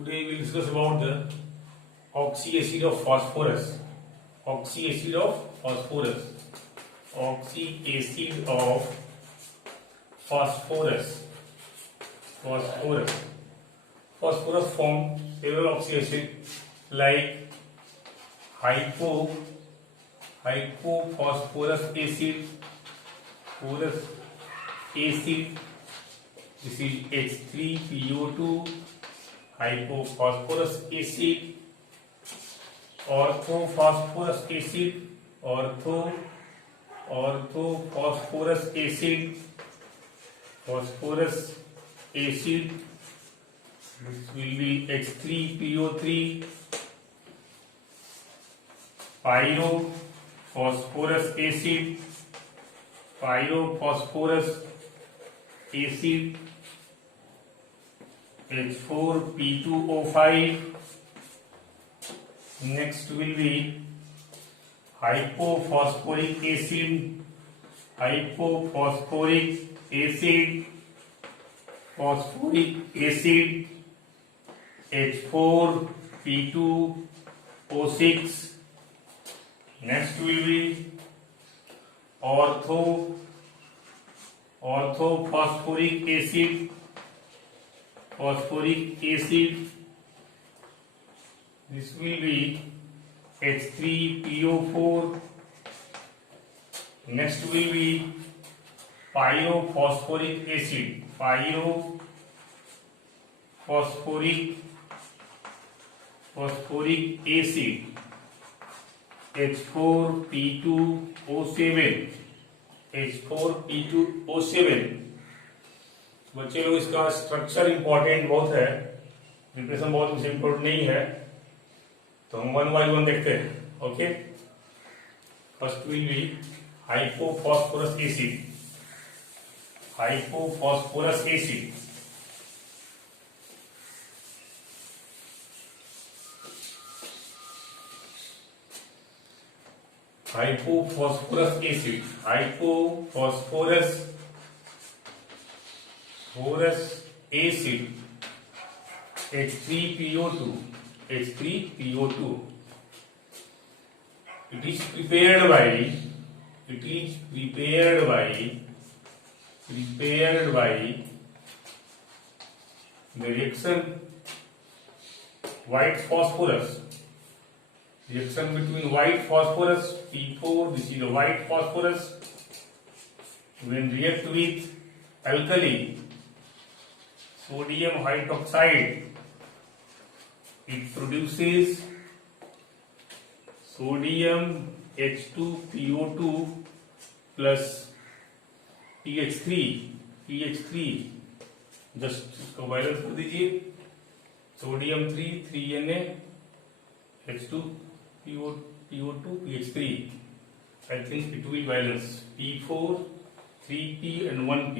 Today we will discuss about the oxyacid of phosphorus. Oxyacid of phosphorus. Oxyacid of phosphorus. Phosphorus form several oxyacid like hypophosphorus acid. This is H3PO2. Hypophosphorus acid, orthophosphorus acid, orthophosphorus acid, phosphorus acid. This will be H3PO3, pyrophosphorus acid, H4P2O5. Next will be hypophosphoric acid, phosphoric acid, H4P2O6. Next will be orthophosphoric acid, This will be H3PO4. Next will be pyrophosphoric acid, H4P2O7. बच्चे लोग इसका structure important बहुत है, preparation बहुत important नहीं है, तो हम 1 by 1 देखते हैं. Okay, first will be hypophosphorus acid. Hypophosphorus acid acid H3PO2. It is prepared by the reaction reaction between white phosphorus P4. This is the white phosphorus. When react with alkali sodium hydroxide, it produces sodium H2PO2 plus PH3. Just इसको balance कर दीजिए. Sodium 3 Na H2PO2 PH3. I think it will balance P4 3P and 1P.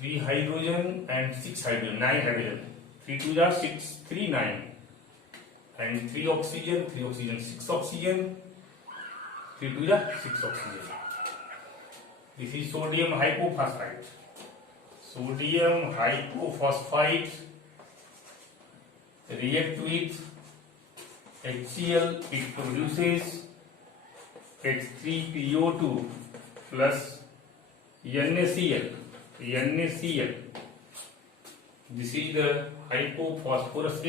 3 hydrogen and 6 hydrogen, 9 hydrogen. 3 2 are 6, 3 9, and 3 oxygen, 6 oxygen. 3 2 are 6 oxygen. This is sodium hypophosphite. React with HCl. It produces H3PO2 plus NaCl. This is the hypophosphorus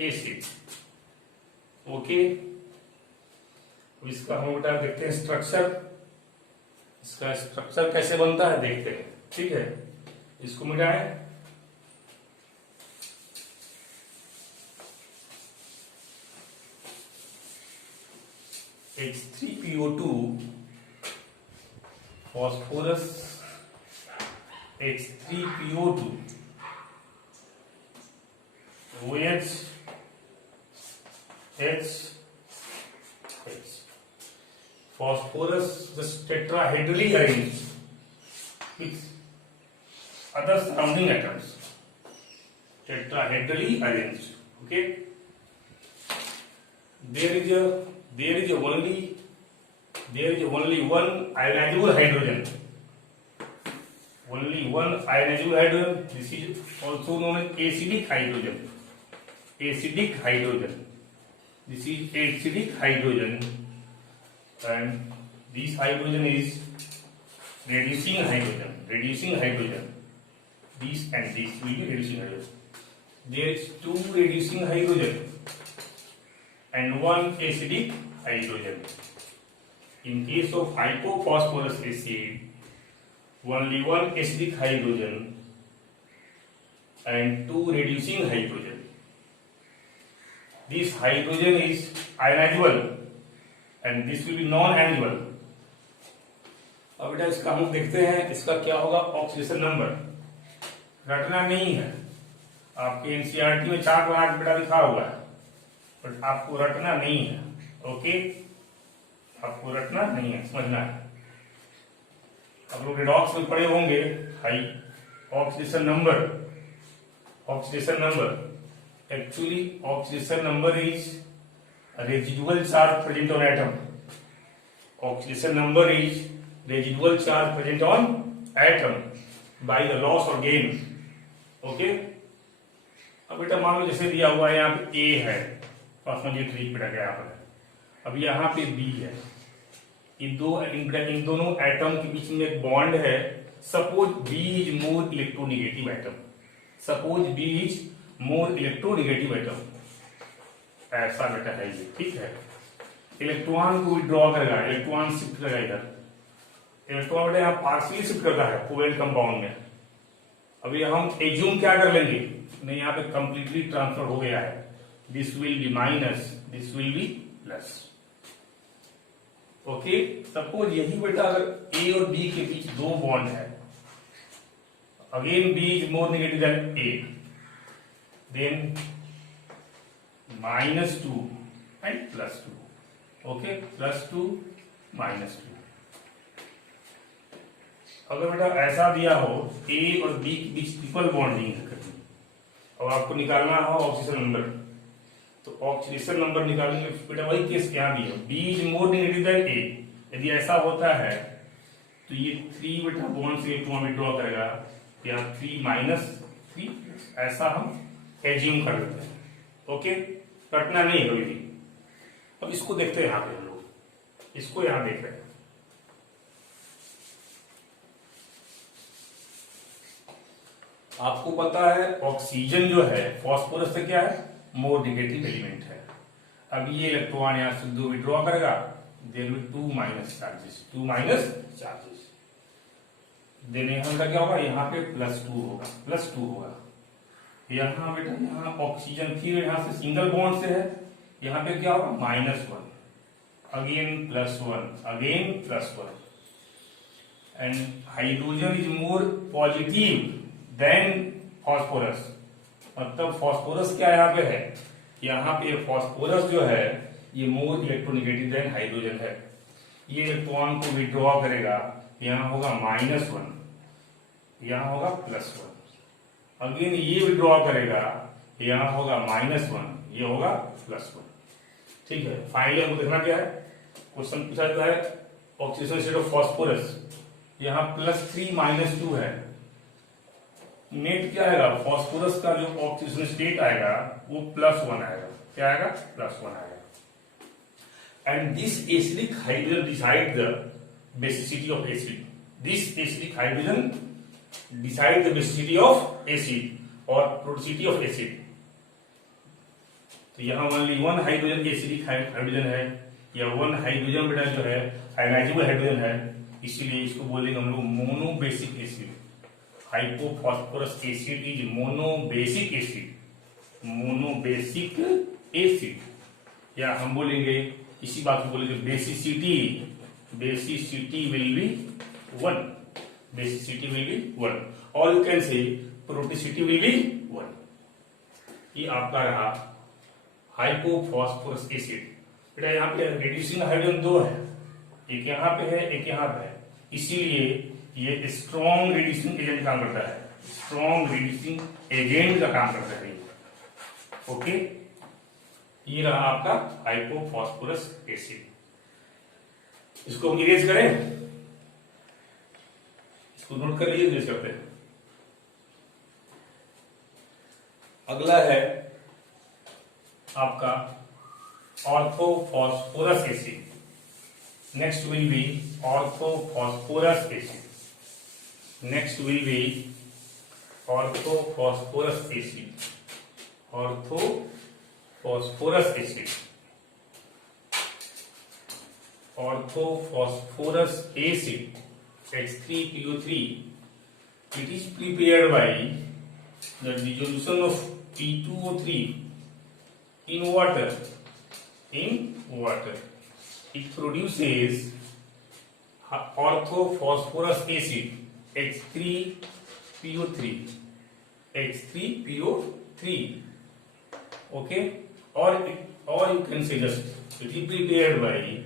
acid. Okay, अब इसका हम बेटा देखते हैं structure. इसका structure कैसे बनता है देखते हैं. ठीक है, इसको मिटाएं. H3PO2 phosphorus H3PO2 OH H phosphorus just tetrahedrally arranged with other surrounding atoms. Tetrahedrally arranged. Okay, there is only one ionizable hydrogen only one ionizable hydrogen. This is also known as acidic hydrogen. Acidic hydrogen. This is acidic hydrogen, and this hydrogen is reducing hydrogen. Reducing hydrogen. This and this will be reducing hydrogen. There is two reducing hydrogen and one acidic hydrogen. In case of hypophosphorus acid, only one acidic hydrogen and two reducing hydrogen. This hydrogen is ionizable and this will be non-ionizable. अब बेटा इसका हम देखते हैं, इसका क्या होगा oxidation number. रटना नहीं है, आपके एनसीईआरटी में चार्ट बना के बेटा लिखा हुआ है, बट आपको रटना नहीं है। ओके, आपको रटना नहीं है, समझना है। आप लोग रेडॉक्स में पढ़े होंगे, high oxidation number. Oxidation number actually oxidation number is residual charge present on atom. Oxidation number is residual charge present on atom by the loss और गेन। ओके, अब बेटा मान लो जैसे दिया हुआ है यहाँ पे ए है, ट्रीट बेटा क्या यहाँ पर, अब यहाँ पे बी है। इन दोनों एटम के बीच में एक बॉन्ड है। Suppose B is more electronegative atom. Suppose B is more electronegative atom, ऐसा बेटा है ये, ठीक है। इलेक्ट्रॉन को विड्रॉ करेगा, इलेक्ट्रॉन शिफ्ट करेगा इधर। इलेक्ट्रॉन बेटा यहाँ पार्शियली शिफ्ट करता है कोवेलेंट कंपाउंड में। अभी हम एज्यूम क्या कर लेंगे, नहीं यहाँ पे कंप्लीटली ट्रांसफर हो गया है। This will be minus, this will be plus. Okay, suppose यही बेटा अगर ए और बी के बीच दो बॉन्ड है, again B is more negative than A, then -2 and +2। Okay, +2 -2। अगर बेटा ऐसा दिया हो ए और बी के बीच ट्रिपल बॉन्डिंग है कहीं, और आपको निकालना हो ऑक्सीडेशन नंबर, तो ऑक्सीडेशन नंबर निकालेंगे बेटा वही केस यहाँ भी है, b is more negative than a. यदि ऐसा होता है तो ये 3 बेटा बॉन्ड से इलेक्ट्रॉन विड्रॉ करेगा, यहाँ 3 -3, ऐसा हम एज्यूम कर लेते हैं। ओके, रटना नहीं है भी। अब इसको देखते हैं, यहाँ पे हम लोग इसको यहाँ देख रहे हैं। आपको पता है ऑक्सीजन जो है फॉस्फोरस से क्या है, मोर नेगेटिव एलिमेंट है। अब ये इलेक्ट्रॉन यहां से 2 विड्रॉ करेगा, there will 2 minus charges. Then यहां का क्या होगा, यहाँ पे +2 होगा। यहाँ बेटा यहाँ ऑक्सीजन फिर यहाँ से सिंगल बॉन्ड से है, यहाँ पे क्या होगा -1, again +1 and hydrogen is more positive than phosphorus. मतलब फॉस्फोरस क्या यहाँ पे है, यहाँ पे फॉस्फोरस जो है ये मोर इलेक्ट्रोनेगेटिव देन हाइड्रोजन है। ये इलेक्ट्रॉन को विड्रॉ करेगा, यहाँ होगा -1, यहाँ होगा +1, अगेन ये विड्रॉ करेगा, यहाँ होगा -1, ये होगा +1। ठीक है, फाइनली हमको देखना क्या है, क्वेश्चन पूछा जाता है ऑक्सीडेशन स्टेट ऑफ फॉस्फोरस, यहाँ +3 -2 है। नेट क्या आएगा, फॉस्फोरस का जो ऑक्सीडेशन स्टेट आएगा वो +1 आएगा। क्या आएगा, +1 आएगा। And this acidic hydrogen decide the basicity of acid. This acidic hydrogen decide the basicity of acid और प्रोडक्टिविटी ऑफ एसिड। तो यहाँ ओनली 1 हाइड्रोजन एसिडिक हाइड्रोजन है, या 1 हाइड्रोजन बेटा जो है आयनाइजेबल हाइड्रोजन है, इसीलिए इसको बोलेंगे हम लोग monobasic acid. Hypophosphorous acid is monobasic acid, या हम बोलेंगे इसी बात को बोलेंगे बेसिसिटी विल बी 1, और you can say प्रोटिसिटी will be 1। ये आपका रहा हाइपोफॉस्फोरस एसिड। बेटा यहाँ पे रिड्यूसिंग हाइड्रोजन 2 है, एक यहाँ पे है, एक यहाँ पे है, इसीलिए ये स्ट्रॉन्ग रिड्यूसिंग एजेंट काम करता है, स्ट्रॉन्ग रिड्यूसिंग एजेंट का काम करता है। ओके, ये रहा आपका हाइपोफॉस्फोरस एसिड। इसको हम इरेज करें, इसको नोट कर लीजिए, जैसे करते हैं। अगला है आपका orthophosphorous acid. Next will B orthophosphorous acid. Next will B orthophosphorous acid. Orthophosphorous acid. Orthophosphorus acid H3PO3. It is prepared by the dissolution of P2O3 in water. It produces orthophosphorus acid H3PO3. Okay, or you can say just it is prepared by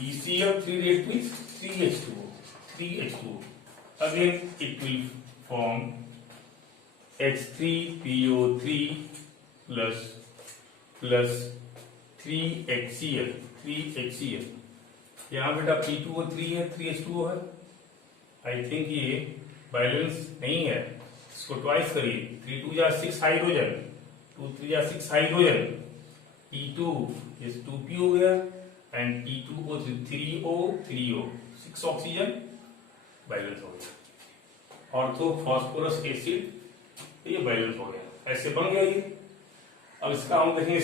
ECl3 react with 3H2O. Again it will form H3PO3 plus 3HCl. यहाँ बेटा P2O3 है, 3H2O है। I think ये balance नहीं है, इसको twice करिए। 3 2 या 6 हाइड्रोजन, 2 3 या 6 हाइड्रोजन, P2 इस 2P हो गया and P2O 3O 6 oxygen, balance हो गया। ऑर्थोफॉस्फोरस एसिड ये बैलेंस हो गया, ऐसे बन गया ये। अब इसका हम देखेंगे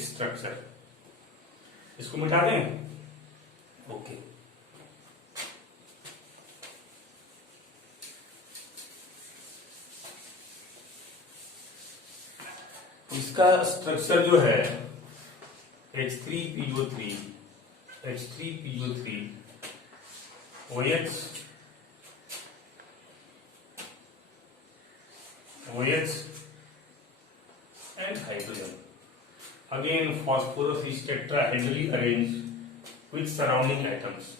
स्ट्रक्चर। इसको मिटा दें। ओके, इसका स्ट्रक्चर जो है H3PO3 OH and hydrogen. Again, phosphorus is tetrahedrally arranged with surrounding atoms.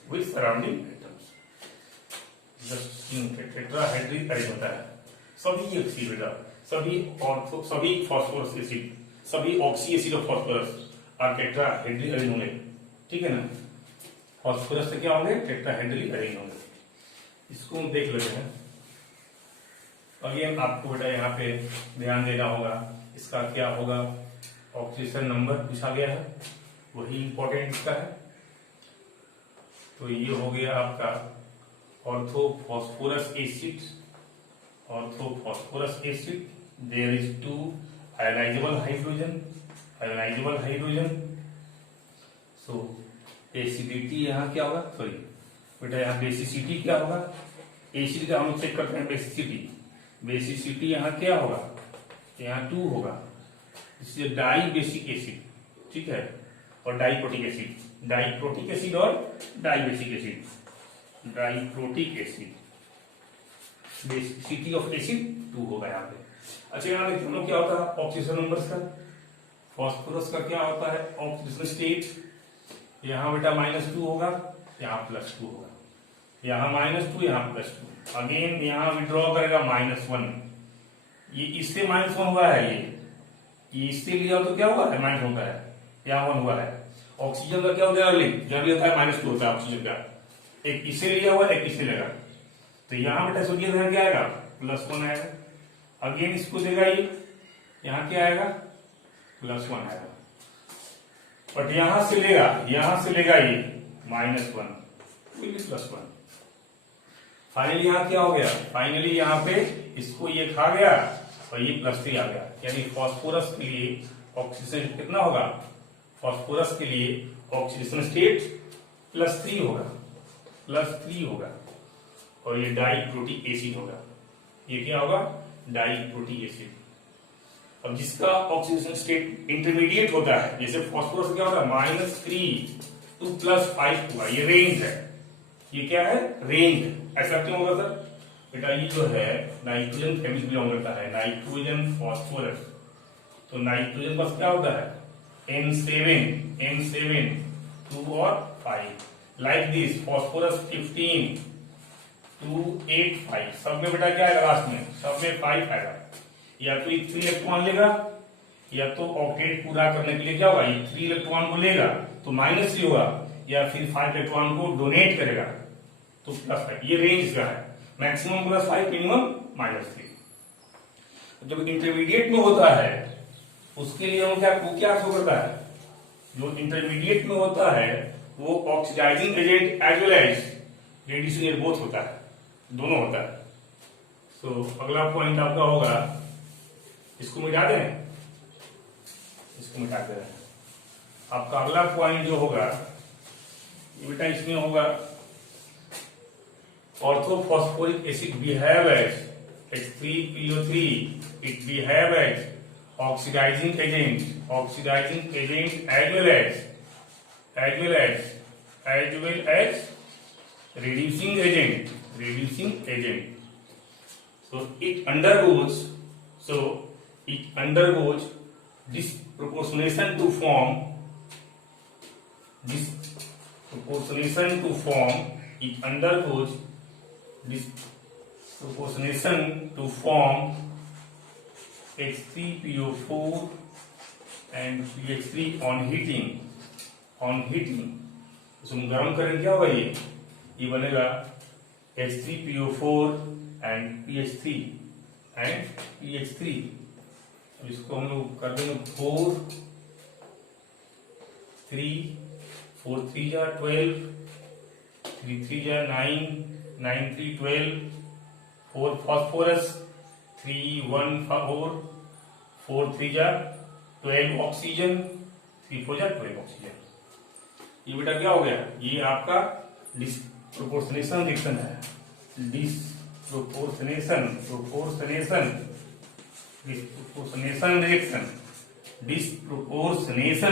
Just tetrahedrally arranged होता है। सभी एसिड बेटा, सभी फॉस्फोरस एसिड, सभी ऑक्सी एसिड और फॉस्फोरस आर टेट्राहेड्रली अरेंज होंगे, ठीक है ना। फॉस्फोरस से क्या होंगे? टेट्राहेड्रली अरेंज होंगे। इसको हम देख लेते हैं। अगेन आपको बेटा यहाँ पे ध्यान देना होगा, इसका क्या होगा, ऑक्सीजन नंबर पूछा गया है, वही इंपॉर्टेंट इसका है। तो ये हो गया आपका orthophosphorous acid. There is 2 ionisable hydrogen. So acidity यहाँ क्या होगा, सॉरी बेटा यहाँ बेसिसिटी क्या होगा, एसिड का हम चेक करते हैं बेसिसिटी यहाँ क्या होगा, यहाँ 2 होगा, इससे डाई बेसिक एसिड, ठीक है, और डाइप्रोटिक एसिड और dibasic acid. Basicity of acid 2 होगा यहाँ पे। अच्छा यहाँ देखते हैं क्या होता है ऑक्सीजन नंबर्स का। फॉस्फोरस का क्या होता है ऑक्सीजन स्टेट, यहाँ बेटा -2 होगा, यहाँ +2 होगा, यहाँ -2 यहाँ +2। अगेन यहाँ विड्रॉ करेगा -1, ये इससे -1 हुआ है, ये इससे लिया तो क्या हुआ है, माइनस होता है, यहाँ 1 हुआ है। ऑक्सीजन का क्या होता है अर्ली, जब ये होता है -2 होता है ऑक्सीजन का, एक इससे लिया हुआ एक इससे लेगा, तो यहाँ बेटा सोडियम यहाँ क्या आएगा, +1 आएगा। अगेन इसको देगा ये, यहाँ क्या आएगा, +1 आएगा, बट यहां से लेगा ये -1, +1। फाइनली यहाँ क्या हो गया, फाइनली यहाँ पे इसको ये खा गया और ये +3 आ गया, यानी फॉस्फोरस के लिए ऑक्सीजन कितना होगा, फॉस्फोरस के लिए ऑक्सीजन स्टेट +3 होगा, और ये डाइप्रोटिक एसिड होगा, ये क्या होगा, डाइप्रोटिक एसिड। अब जिसका ऑक्सीजन स्टेट इंटरमीडिएट होता है, जैसे फॉस्फोरस क्या होता है -3 to +5 हुआ, ये रेंज है, ये क्या है, रेंज। ऐसा क्यों होगा सर, बेटा ये जो है नाइट्रोजन फैमिली बिलोंग करता है, नाइट्रोजन फॉस्फोरस, तो नाइट्रोजन बस क्या होता है N7 2 और 5, लाइक दिस फॉस्फोरस 15 2 8 5, सब में बेटा क्या आएगा लास्ट में, सब में 5 आएगा। या तो 3 इलेक्ट्रॉन लेगा, या तो ऑक्टेट पूरा करने के लिए क्या होगा, ये 3 इलेक्ट्रॉन को लेगा तो -3 होगा, या फिर 5 इलेक्ट्रॉन को डोनेट करेगा तो +5, ये रेंज का है। Maximum +5, minimum -3। जब इंटरमीडिएट में होता है उसके लिए हम क्या शो करता है, जो इंटरमीडिएट में होता है वो oxidising agent as well as reducing agent both होता है, दोनों होता है। तो अगला पॉइंट आपका होगा, इसको मिटा दें, इसको मिटा दे रहे हैं। आपका अगला पॉइंट जो होगा बेटा इसमें होगा orthophosphoric acid behave as H3PO3, it behave as oxidising agent as well as reducing agent. So it undergoes disproportionation to form H3PO4 and PH3 on heating. इसमें गर्म करेंगे क्या होगा, ये बनेगा H3PO4 and PH3 अब इसको हम लोग कर देंगे 4 3 जा 12, 3 जा 9, 9 3 12, 4 फॉस्फोरस, 3 1 4, 4 3 जा 12 ऑक्सीजन, 3 4 जा 12 ऑक्सीजन। ये बेटा क्या हो गया, ये आपका डिस्प्रोपोर्शनेशन रिएक्शन है। Disproportionation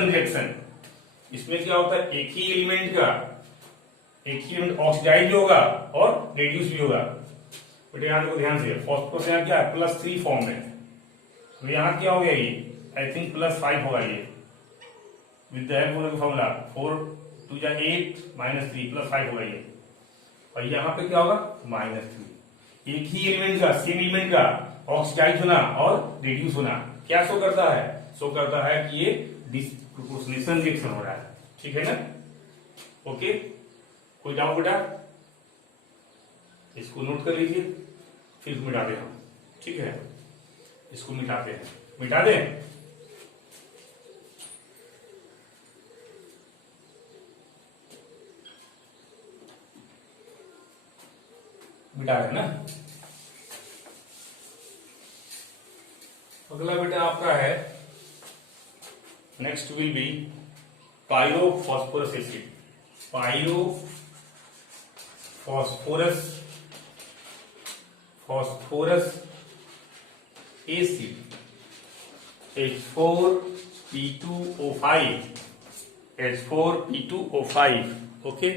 reaction. इसमें क्या होता है, एक ही एलिमेंट ऑक्सीडाइज भी होगा और रेड्यूस भी होगा। बेटा यहाँ को ध्यान से, फॉस्फोरस यहाँ क्या है +3 फॉर्म में, तो यहाँ क्या हो गया, ये आई थिंक +5 होगा ये with the help of formula 4 2 जा 8 -3 +5 होगा ये, और यहाँ पे क्या होगा -3। एक ही एलिमेंट का, सेम एलिमेंट का ऑक्सीडाइज होना और रेड्यूस होना क्या शो करता है कि ये डिस्प्रोपोर्शनेशन रिएक्शन हो रहा है। ठीक है ना, ओके, कोई डाउट बेटा, इसको नोट कर लीजिए, फिर मिटा दें हम। ठीक है, इसको मिटाते हैं, मिटा दें। मिटा दें ना। अगला बेटा आपका है, next will be pyrophosphorous acid. Phosphorous acid H4P2O5 okay.